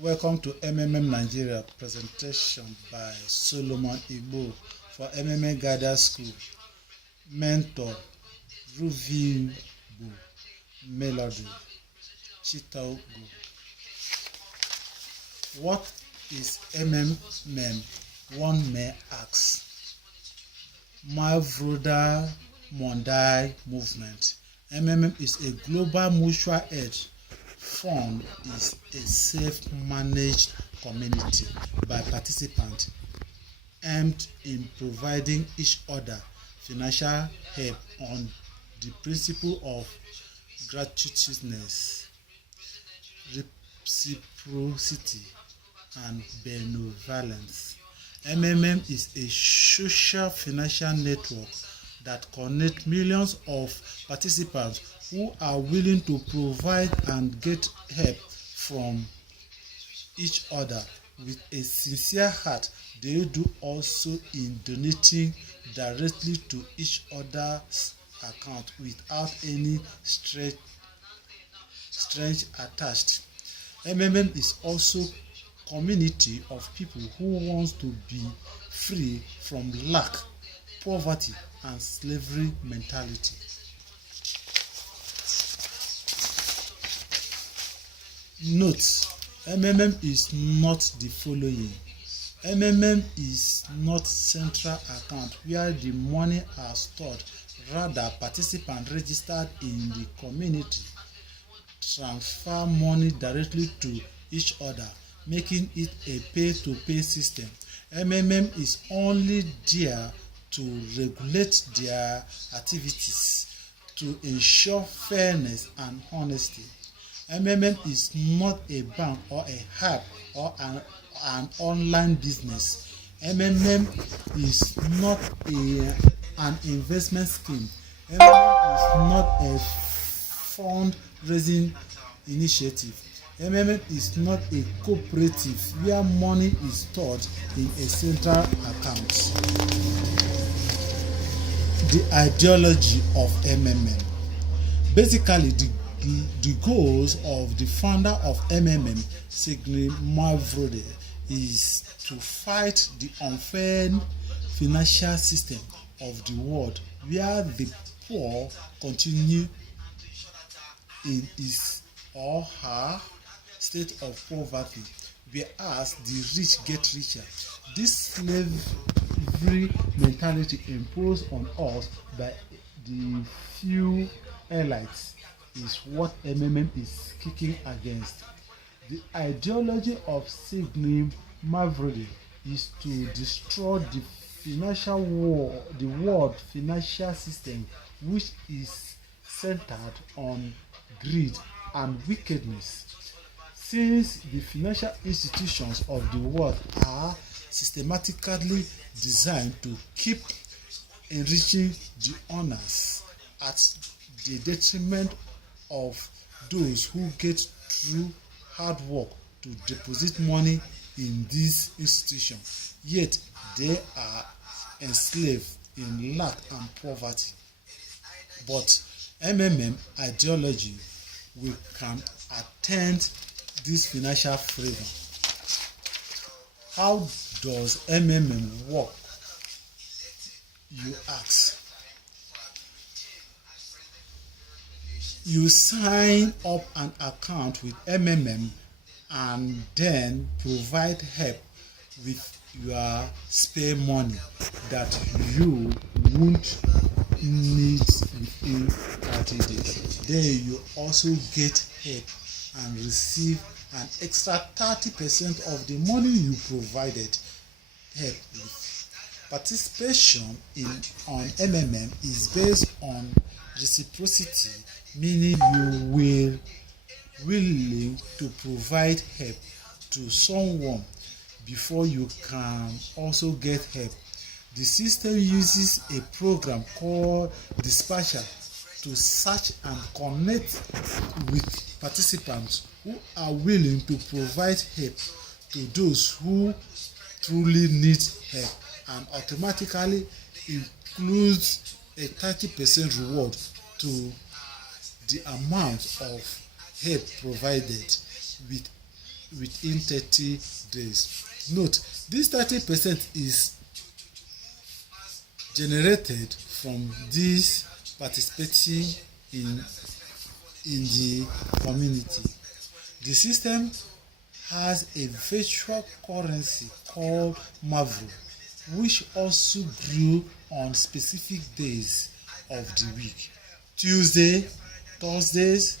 Welcome to MMM Nigeria presentation by Solomon Igbo for MMM Guidance School. Mentor Ruvibu Melody Chitogu. What is MMM? One may ask. Mavroda Mondai Movement. MMM is a global mutual aid fund, is a self-managed community by participants aimed in providing each other financial help on the principle of gratuitousness, reciprocity, and benevolence. MMM is a social financial network that connects millions of participants who are willing to provide and get help from each other with a sincere heart. They do also in donating directly to each other's account without any strings attached. MMM is also community of people who want to be free from lack, poverty, and slavery mentality. Note: MMM is not the following. MMM is not central account where the money are stored. Rather, participants registered in the community transfer money directly to each other, making it a pay-to-pay system. MMM is only there to regulate their activities to ensure fairness and honesty. MMM is not a bank or a hub or an online business. MMM is not an investment scheme. MMM is not a fundraising initiative. MMM is not a cooperative where money is stored in a central account. The ideology of MMM. Basically, the goals of the founder of MMM, Signy Mavrode, is to fight the unfair financial system of the world where the poor continue in his or her state of poverty, whereas the rich get richer. This slavery mentality imposed on us by the few elites is what MMM is kicking against. The ideology of Signy Mavrodi is to destroy the world financial system, which is centered on greed and wickedness. Since the financial institutions of the world are systematically designed to keep enriching the owners at the detriment of those who get through hard work to deposit money in these institutions, yet they are enslaved in lack and poverty. But MMM ideology, we can attend this financial freedom. How does MMM work, you ask? You sign up an account with MMM and then provide help with your spare money that you won't need within 30 days. Then you also get help and receive an extra 30% of the money you provided help with. Participation on MMM is based on reciprocity, meaning you will willing to provide help to someone before you can also get help. The system uses a program called Dispatcher to search and connect with participants who are willing to provide help to those who truly need help, and automatically includes a 30% reward to the amount of help provided with within 30 days. Note, this 30% is generated from these participating in the community. The system has a virtual currency called Marvel, which also grew on specific days of the week. Tuesday, Thursdays,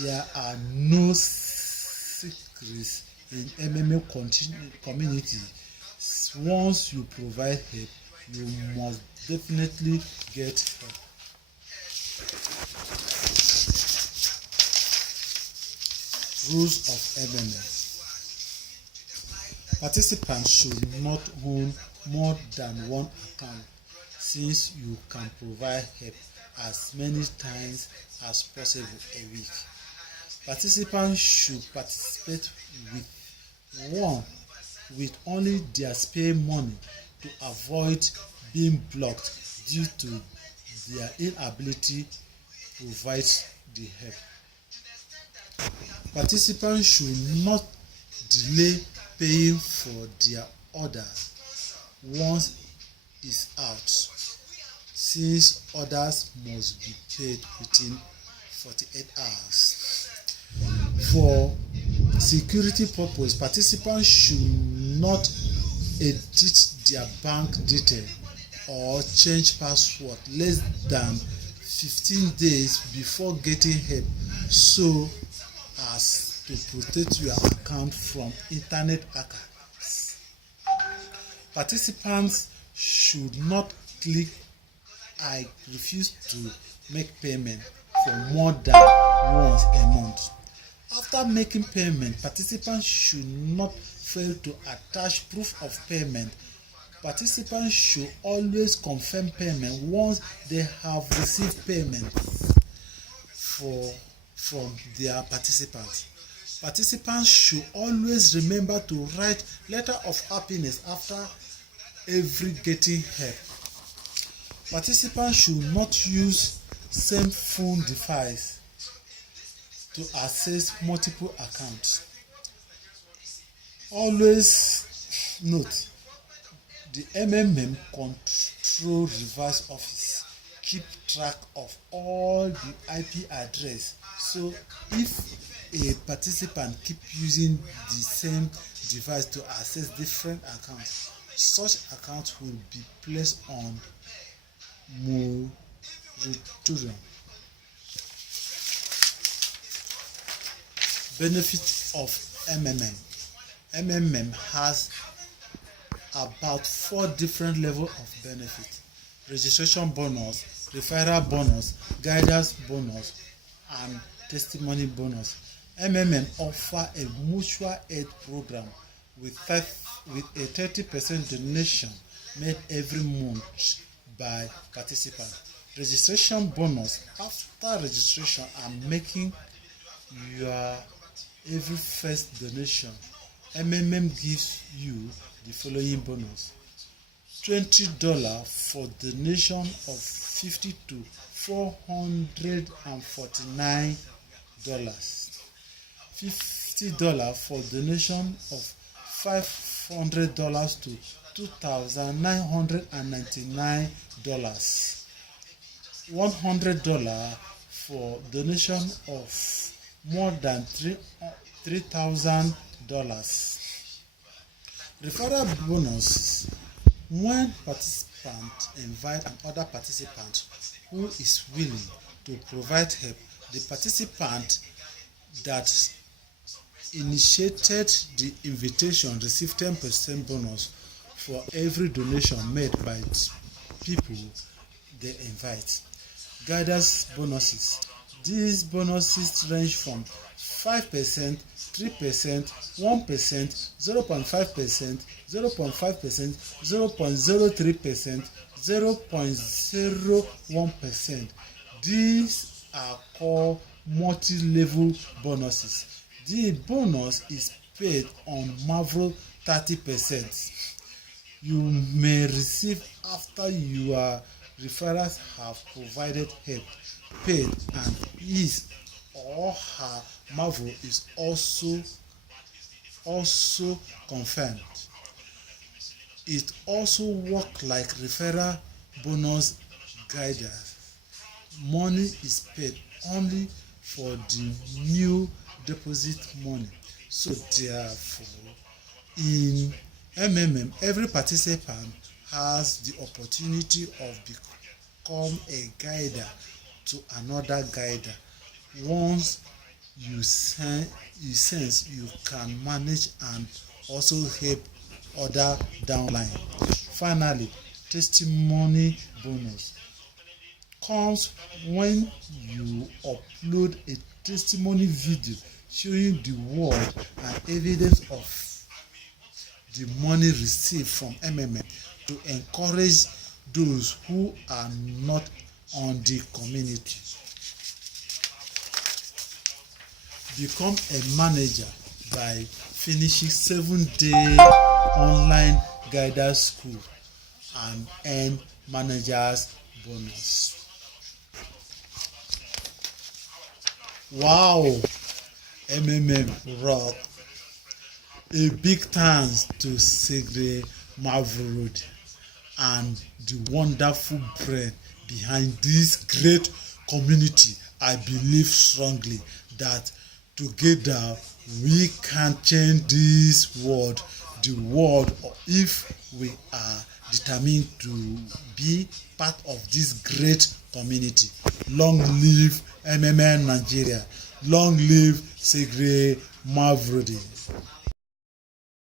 there are no secrets in MMA community. Once you provide help, you must definitely get help. Rules of MMA. Participants should not own more than one account, since you can provide help as many times as possible a week. Participants should participate with only their spare money to avoid being blocked due to their inability to provide the help. Participants should not delay paying for their order once it's out, since orders must be paid within 48 hours. For security purpose, participants should not edit their bank detail or change password less than 15 days before getting help, so as to protect your account from internet hackers. Participants should not click "I refuse to make payment" for more than once a month. After making payment, participants should not fail to attach proof of payment. Participants should always confirm payment once they have received payment from their participants. Participants should always remember to write letter of happiness after every getting help. Participants should not use same phone device to access multiple accounts. Always note, the MMM Control Reverse Office keep track of all the IP address, so if a participant keep using the same device to access different accounts, such accounts will be placed on moratorium. Benefits of MMM. MMM has about 4 different levels of benefit: registration bonus, referral bonus, guidance bonus, and testimony bonus. MMM offer a mutual aid program with a 30% donation made every month by participants. Registration bonus: after registration and making your every first donation, MMM gives you the following bonus: $20 for donation of $50 to $449, $50 for donation of $500 to $2,999, $100 for donation of more than $3,000. Referral bonus: when participants invite another participant who is willing to provide help, the participant that initiated the invitation receives 10% bonus for every donation made by the people they invite. Guidance bonuses: these bonuses range from 5%, 3%, 1%, 0.5%, 0.5%, 0.03%, 0.01%. These are called multi-level bonuses. The bonus is paid on Marvel 30%. You may receive after your referrals have provided help, paid, and his or her Marvel is also confirmed. It also works like referral bonus guidance. Money is paid only for the new deposit money. So therefore, in MMM, every participant has the opportunity of become a guider to another guider. Once you sense you can manage and also help other downline. Finally, testimony bonus comes when you upload a testimony video showing the world and evidence of the money received from MMM to encourage those who are not on the community. Become a manager by finishing 7-day online guidance school and earn manager's bonus. Wow, MMM rock. A big thanks to Segre Marvel and the wonderful brain behind this great community. I believe strongly that together we can change this world, the world, if we are determined to be part of this great community. Long live MMM Nigeria. Long live Segre Marvel.